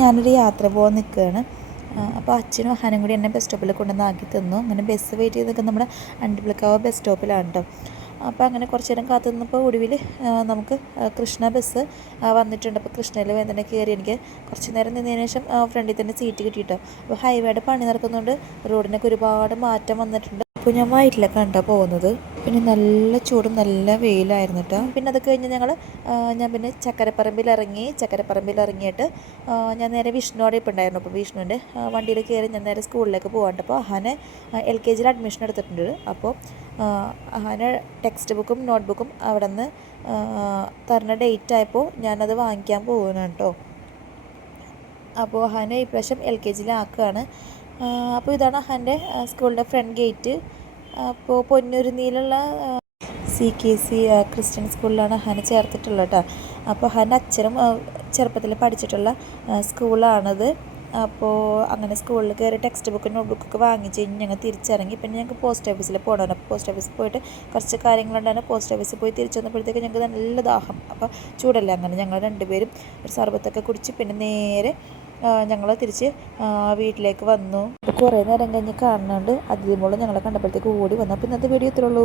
ഞാനൊരു യാത്ര പോകാൻ നിൽക്കുകയാണ്. അപ്പോൾ അച്ഛനും അഹാനും കൂടി എന്നെ ബസ് സ്റ്റോപ്പിൽ കൊണ്ടുവന്നാക്കി തന്നു. അങ്ങനെ ബസ് വെയിറ്റ് ചെയ്ത് നിൽക്കുന്ന നമ്മുടെ അണ്ടിപ്പുളിക്കാവ് ബസ് സ്റ്റോപ്പിലാണ് കേട്ടോ. അപ്പോൾ അങ്ങനെ കുറച്ച് നേരം കാത്തു നിന്നപ്പോൾ ഒടുവിൽ നമുക്ക് കൃഷ്ണ ബസ് വന്നിട്ടുണ്ട്. അപ്പോൾ കൃഷ്ണയിൽ വേദന കയറി എനിക്ക് കുറച്ച് നേരം നിന്നതിന് ശേഷം ഫ്രണ്ടിൽ തന്നെ സീറ്റ് കിട്ടിയിട്ടോ. അപ്പോൾ ഹൈവേയുടെ പണി നടക്കുന്നതുകൊണ്ട് റോഡിനൊക്കെ ഒരുപാട് മാറ്റം വന്നിട്ടുണ്ട്. അപ്പോൾ ഞാൻ വയറ്റിലൊക്കെ കണ്ടാണ് പോകുന്നത്. പിന്നെ നല്ല ചൂടും നല്ല വെയിലായിരുന്നു കേട്ടോ. പിന്നെ അത് കഴിഞ്ഞ് ഞാൻ പിന്നെ ചക്കരപ്പറമ്പിൽ ഇറങ്ങിയിട്ട് ഞാൻ നേരെ വിഷ്ണുവിടെ ഇപ്പോൾ ഉണ്ടായിരുന്നു. അപ്പോൾ വിഷ്ണുവിൻ്റെ വണ്ടിയിൽ കയറി ഞാൻ നേരെ സ്കൂളിലേക്ക് പോകാണ്ട്. അപ്പോൾ അഹാനെ LKG അഡ്മിഷൻ എടുത്തിട്ടുണ്ട്. അപ്പോൾ അഹാന് ടെക്സ്റ്റ് ബുക്കും നോട്ട് ബുക്കും അവിടെ നിന്ന് തരുന്ന ഡേറ്റ് ആയപ്പോൾ ഞാനത് വാങ്ങിക്കാൻ പോകുന്നു കേട്ടോ. അപ്പോൾ അഹാനെ ഇപ്രാവശ്യം LKGയിലാക്കുകയാണ്. അപ്പോൾ ഇതാണ് അഹാൻ്റെ സ്കൂളിൻ്റെ ഫ്രണ്ട് ഗേറ്റ്. അപ്പോൾ പൊന്നൂരിനിയിലുള്ള CKC ക്രിസ്ത്യൻ സ്കൂളിലാണ് അഹാനെ ചേർത്തിട്ടുള്ളത് കേട്ടോ. അപ്പോൾ അഹാൻ്റെ അച്ഛനും ചെറുപ്പത്തിൽ പഠിച്ചിട്ടുള്ള സ്കൂളാണത്. അപ്പോൾ അങ്ങനെ സ്കൂളിൽ കയറി ടെക്സ്റ്റ് ബുക്കും നോട്ട് ബുക്കൊക്കെ വാങ്ങിച്ച് കഴിഞ്ഞ് ഞങ്ങൾ തിരിച്ചിറങ്ങി. പിന്നെ ഞങ്ങൾക്ക് പോസ്റ്റ് ഓഫീസിൽ പോകണം. അപ്പോൾ പോസ്റ്റ് ഓഫീസിൽ പോയിട്ട് കുറച്ച് കാര്യങ്ങളുണ്ടായിരുന്നു. പോസ്റ്റ് ഓഫീസിൽ പോയി തിരിച്ചു വന്നപ്പോഴത്തേക്ക് ഞങ്ങൾക്ക് നല്ല ദാഹം. അപ്പോൾ ചൂടല്ലേ, അങ്ങനെ ഞങ്ങൾ രണ്ടുപേരും ഒരു സർബത്തൊക്കെ കുടിച്ച് പിന്നെ നേരെ ഞങ്ങൾ തിരിച്ച് വീട്ടിലേക്ക് വന്നു. അപ്പോൾ കുറേ നേരം കഴിഞ്ഞ് കാണുന്നുണ്ട് അതിഥിമോള് ഞങ്ങളെ കണ്ടപ്പോഴത്തേക്ക് ഓടി വന്നു. അപ്പോൾ ഇന്നത്തെ വീഡിയോ ഇത്രയുള്ളൂ.